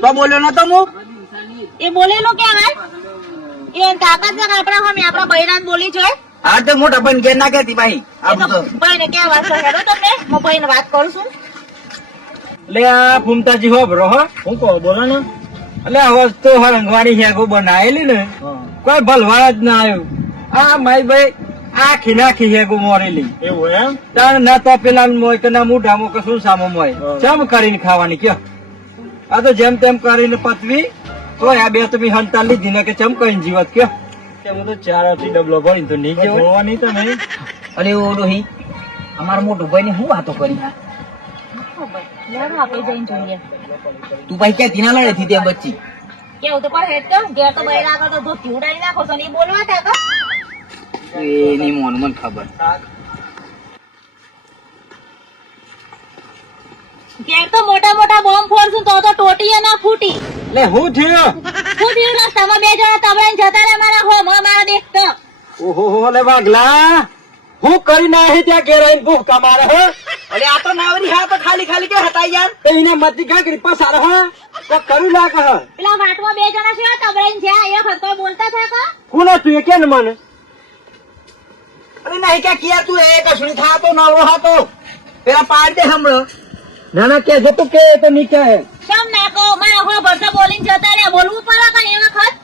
તો બોલ્યો નતો હું એ બોલેલું કેવાય એ તાકાત છે આપણા સામે આપણા બૈરાન બોલી છે હા તો મોટા ભાઈ ઘેર ના કહેતી ભાઈ ભાઈ ને ક્યાં વાત હેડો તમે હું ભાઈ ને વાત કરું છું એટલે આ ફૂમતાજી હો બ્રો હો હું કહો બોલો ને એટલે આ વસ્તુ હરંગવાડી હેગો બનાવેલી ને કોઈ ભલવાળ જ ના આવ્યું આ માઈ ભાઈ આખી નાખી હેગો મોરેલી એવું એમ તાર ના તો પેલા મોય કે ના મુઢામાં કે શું સામો મોય ચમ કરીને ખાવાની કયો આ તો જેમ તેમ કરીને પતવી તો આ બે તમે હંતા લીધી ને કે ચમ કરીને જીવત કયો હું તો 4 થી ડબલો ભરીને તો નહીં જોવા નહીં તમે અરે ઓ રોહી અમારા મોટો ભાઈ ને શું વાતો કરી હા આપણે જઈને જોઈએ તું ભાઈ ક્યાં ધીના લડે થી ત્યાં બચ્ચી કેવું તો પણ હેડ તો ઘેર તો બૈરા આગળ તો ધોતી ઉડાડી નાખો છો ને બોલવા તા એ નહીં મોન મને ખબર ઘેર તો મોટા મોટા બોમ્બ ફોડશું તો ટોટી ના ફૂટી એટલે હું થયું શું થયું ના તમે બે જણા તબડાઈને જતા રે મારા હો મારા દેખતો ઓહો લે વાગલા હું કરી નાહી ત્યાં ઘેર આવીને ભૂખ તમારે હો અરે આ તો નાવરી હા તો ખાલી ખાલી કે હતા યાર એને મતી કા કૃપા સારા હો તો કરું લાગ હ પેલા વાટમાં બે જણા છે તબડાઈને જ્યાં એ ખતો બોલતા થા કા કોણ તું એ કે ને મને અરે નહીં ક્યાં કિયા તું એ કશું થા તો નવરો હતો પેલા પાડ દે હમણો ના ના કે તું કે તો નહીં કે કેમ ના કહો મારા હો ભરતા બોલીને જતા રે બોલવું પડે કા એ વખત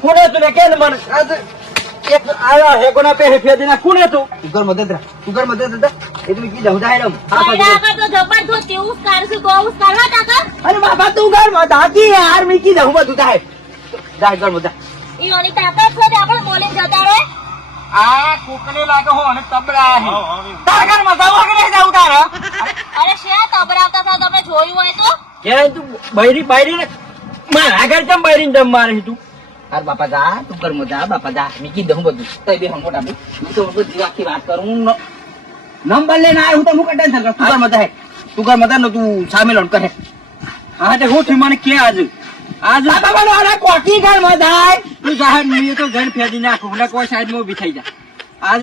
કોને તું કે ને મને એક આયા હે કોના પે ફેદીના કોને તું તું મદદ એ તું કી દઉં દાયરમ બૈરા આગળ તો જબરદસ્ત તેવું કરશું તો ઉસ કરવા તા કા અરે બાપા તું ઘર માં દાદી યાર મી કી દઉં બધું દાય ઘર માં ઈ ઓની તાકાત છે આપણે બોલીને જતા રે આ કોકને લાગે હો અને તબડા હે તાર ઘર માં જાવ કે નહીં જાવ તાર અરે શેના તબરાવતા હતા તમે જોયું હોય તો કે તું બૈરી ને માર આગળ કેમ બૈરીને દમ મારે તું અરે બાપા જા તું ઘર માં જા બાપા જા મી કી દઉં બધું તઈ બે હમ મોટા ભાઈ હું તો બધી આખી વાત કરું નંબર લેને આય હું તો મુક ટેન્શન કર તું ઘર માં જા તું સામે લોન કરે હા તે હું થી મને કે આજ બાપા મને અરે કોટી ઘર માં જાય તું જાહેર મી તો ઘર ફેદી નાખું ને કોઈ સાઈડ માં ઉભી થઈ જા